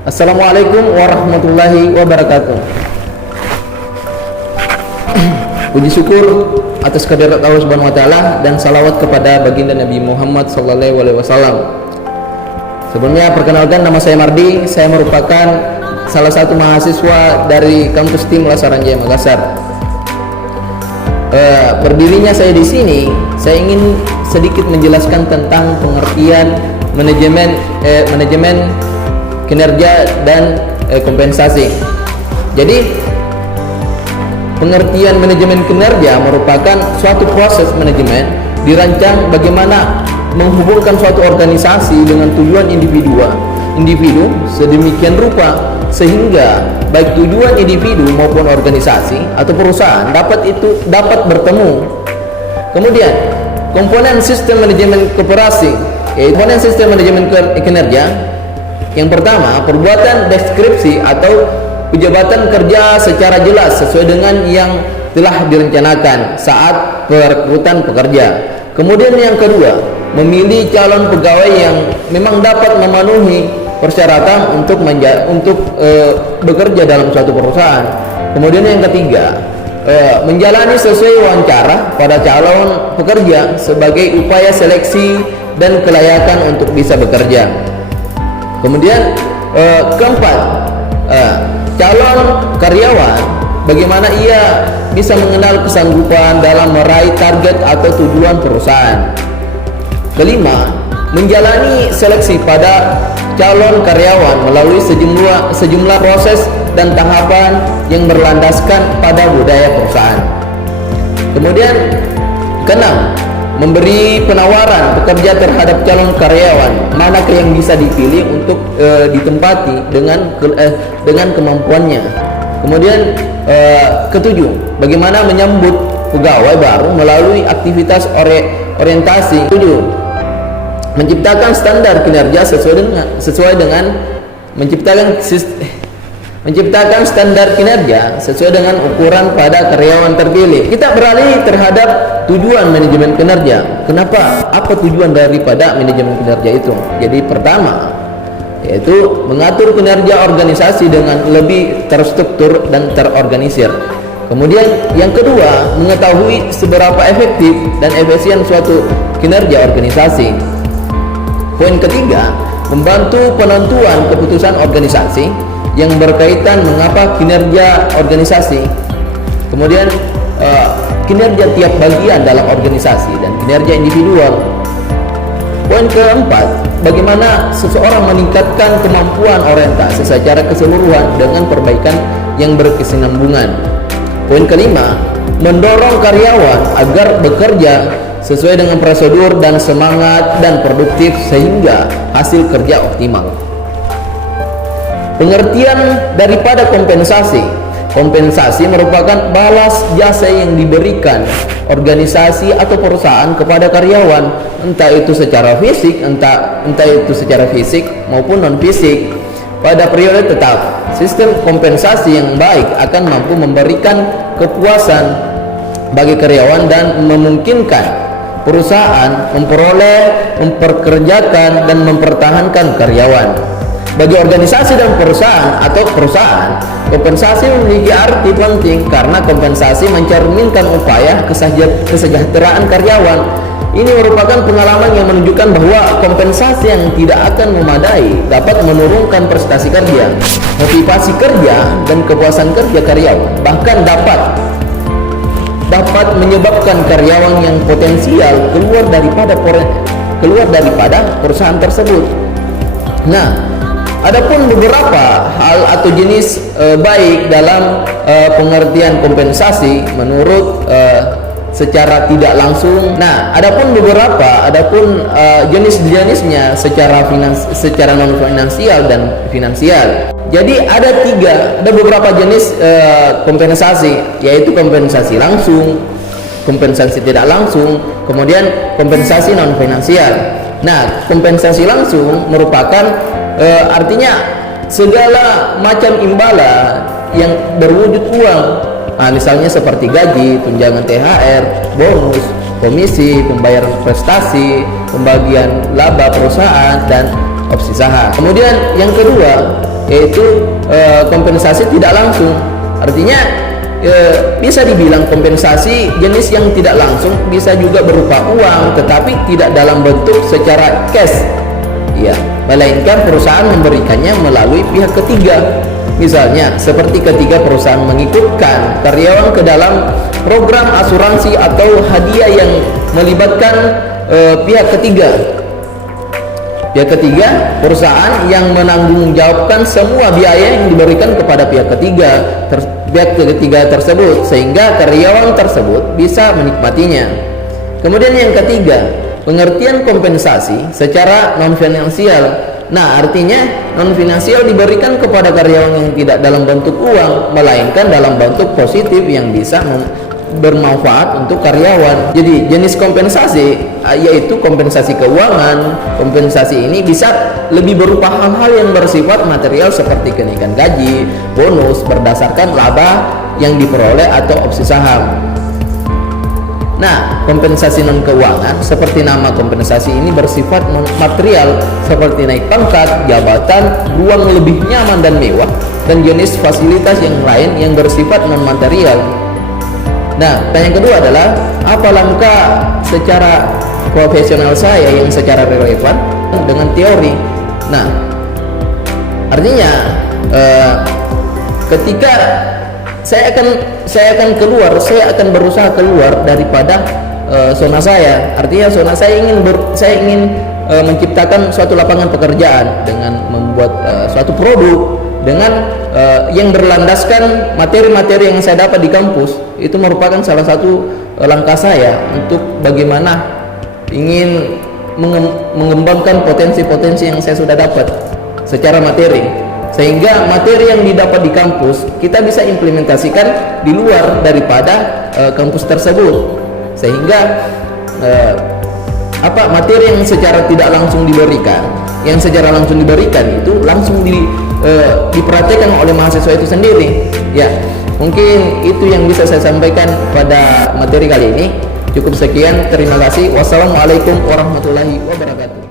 Assalamualaikum warahmatullahi wabarakatuh. Puji syukur atas kehadirat Allah Subhanahu wa taala dan salawat kepada baginda Nabi Muhammad sallallahu alaihi wasallam. Sebelumnya perkenalkan, nama saya Mardi. Saya merupakan salah satu mahasiswa dari kampus TIM Lasaranjaya Makassar. Berdirinya saya di sini, saya ingin sedikit menjelaskan tentang pengertian manajemen kinerja dan kompensasi. Jadi pengertian manajemen kinerja merupakan suatu proses manajemen dirancang bagaimana menghubungkan suatu organisasi dengan tujuan individu sedemikian rupa sehingga baik tujuan individu maupun organisasi atau perusahaan dapat bertemu. Kemudian komponen sistem manajemen koperasi, yaitu komponen sistem manajemen kinerja. Yang pertama, perbuatan deskripsi atau pejabatan kerja secara jelas sesuai dengan yang telah direncanakan saat perekrutan pekerja. Kemudian yang kedua, memilih calon pegawai yang memang dapat memenuhi persyaratan untuk bekerja dalam suatu perusahaan. Kemudian yang ketiga, menjalani sesuai wawancara pada calon pekerja sebagai upaya seleksi dan kelayakan untuk bisa bekerja. Kemudian keempat, calon karyawan, bagaimana ia bisa mengenal kesanggupan dalam meraih target atau tujuan perusahaan. Kelima, menjalani seleksi pada calon karyawan melalui sejumlah proses dan tahapan yang berlandaskan pada budaya perusahaan. Kemudian keenam, memberi penawaran pekerja terhadap calon karyawan manakah yang bisa dipilih untuk ditempati dengan kemampuannya. Kemudian ketujuh, bagaimana menyambut pegawai baru melalui aktivitas orientasi. Tujuh, menciptakan standar kinerja menciptakan standar kinerja sesuai dengan ukuran pada karyawan terpilih. Kita beralih terhadap tujuan manajemen kinerja. Kenapa? Apa tujuan daripada manajemen kinerja itu? Jadi pertama, yaitu mengatur kinerja organisasi dengan lebih terstruktur dan terorganisir. Kemudian yang kedua, mengetahui seberapa efektif dan efisien suatu kinerja organisasi. Poin ketiga, membantu penentuan keputusan organisasi yang berkaitan mengapa kinerja organisasi. Kemudian kinerja tiap bagian dalam organisasi dan kinerja individual. Poin keempat, bagaimana seseorang meningkatkan kemampuan orientasi secara keseluruhan dengan perbaikan yang berkesinambungan. Poin kelima, mendorong karyawan agar bekerja sesuai dengan prosedur dan semangat dan produktif sehingga hasil kerja optimal. Pengertian daripada kompensasi. Kompensasi merupakan balas jasa yang diberikan organisasi atau perusahaan kepada karyawan, entah itu secara fisik, entah itu secara fisik maupun non fisik, pada periode tetap. Sistem kompensasi yang baik akan mampu memberikan kepuasan bagi karyawan dan memungkinkan perusahaan memperkerjakan dan mempertahankan karyawan. Bagi organisasi dan perusahaan, kompensasi memiliki arti penting karena kompensasi mencerminkan upaya kesejahteraan karyawan. Ini merupakan pengalaman yang menunjukkan bahwa kompensasi yang tidak akan memadai dapat menurunkan prestasi kerja, motivasi kerja, dan kepuasan kerja karyawan. Bahkan dapat menyebabkan karyawan yang potensial keluar daripada perusahaan tersebut. Nah, adapun beberapa hal atau jenis baik dalam pengertian kompensasi menurut secara tidak langsung. Nah, adapun jenis-jenisnya secara non finansial dan finansial. Jadi ada beberapa jenis kompensasi, yaitu kompensasi langsung, kompensasi tidak langsung, kemudian kompensasi non finansial. Nah, kompensasi langsung merupakan artinya segala macam imbalan yang berwujud uang, misalnya seperti gaji, tunjangan THR, bonus, komisi, pembayaran prestasi, pembagian laba perusahaan, dan opsi saham. Kemudian yang kedua, yaitu kompensasi tidak langsung. Artinya bisa dibilang kompensasi jenis yang tidak langsung bisa juga berupa uang, tetapi tidak dalam bentuk secara cash, ya, melainkan perusahaan memberikannya melalui pihak ketiga. Misalnya seperti ketika perusahaan mengikutkan karyawan ke dalam program asuransi atau hadiah yang melibatkan pihak ketiga. Pihak ketiga, perusahaan yang menanggungjawabkan semua biaya yang diberikan kepada pihak ketiga tersebut, sehingga karyawan tersebut bisa menikmatinya. Kemudian yang ketiga, pengertian kompensasi secara non finansial. Nah, artinya non finansial diberikan kepada karyawan yang tidak dalam bentuk uang, melainkan dalam bentuk positif yang bisa bermanfaat untuk karyawan. Jadi jenis kompensasi yaitu kompensasi keuangan. Kompensasi ini bisa lebih berupa hal-hal yang bersifat material seperti kenaikan gaji, bonus berdasarkan laba yang diperoleh atau opsi saham. Nah, kompensasi non keuangan seperti nama kompensasi ini bersifat non material seperti naik pangkat, jabatan, ruang lebih nyaman dan mewah, dan jenis fasilitas yang lain yang bersifat non material. Nah, pertanyaan kedua adalah apa langkah secara profesional saya yang secara relevan dengan teori. Nah, artinya ketika saya akan berusaha keluar daripada zona saya. Artinya zona saya ingin menciptakan suatu lapangan pekerjaan dengan membuat suatu produk dengan yang berlandaskan materi-materi yang saya dapat di kampus. Itu merupakan salah satu langkah saya untuk bagaimana ingin mengembangkan potensi-potensi yang saya sudah dapat secara materi, sehingga materi yang didapat di kampus kita bisa implementasikan di luar daripada kampus tersebut, sehingga materi yang secara tidak langsung diberikan, yang secara langsung diberikan itu langsung diperhatikan oleh mahasiswa itu sendiri. Ya, mungkin itu yang bisa saya sampaikan pada materi kali ini. Cukup sekian, terima kasih. Wassalamualaikum warahmatullahi wabarakatuh.